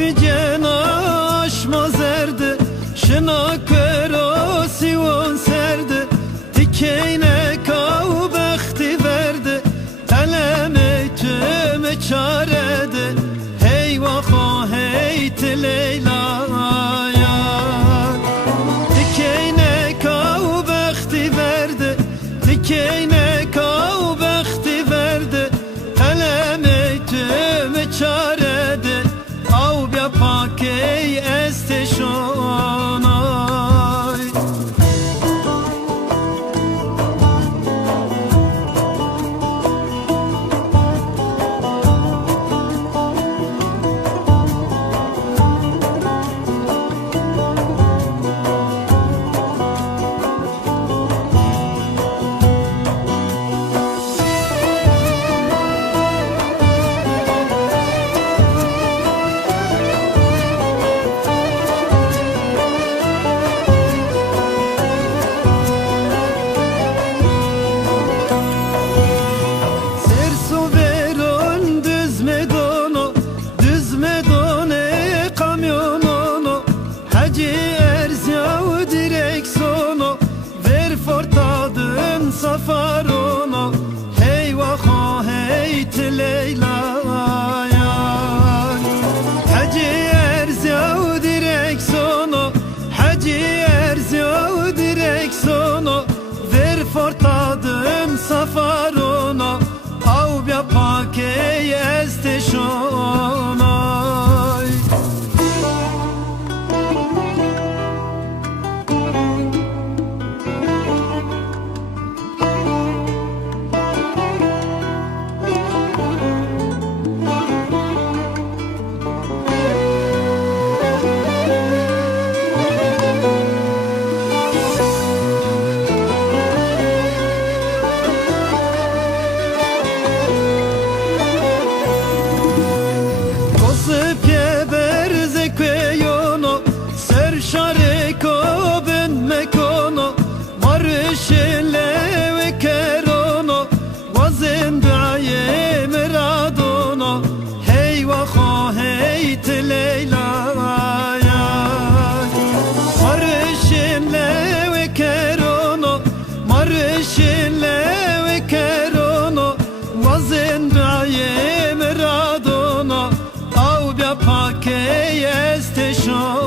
Bigen aşmaz erdi Şına körosi on serdi. Dikeyne kav bekti verdi. Teleme tüme çaredi Hey vaho hey te Leyla Dikeyne kav bekti verdi. Dikeyne Leyla'ya. Hacı Erzi o direksiyonu Hacı Erzi o direksiyonu Ver fortadın safaronu Av که استشان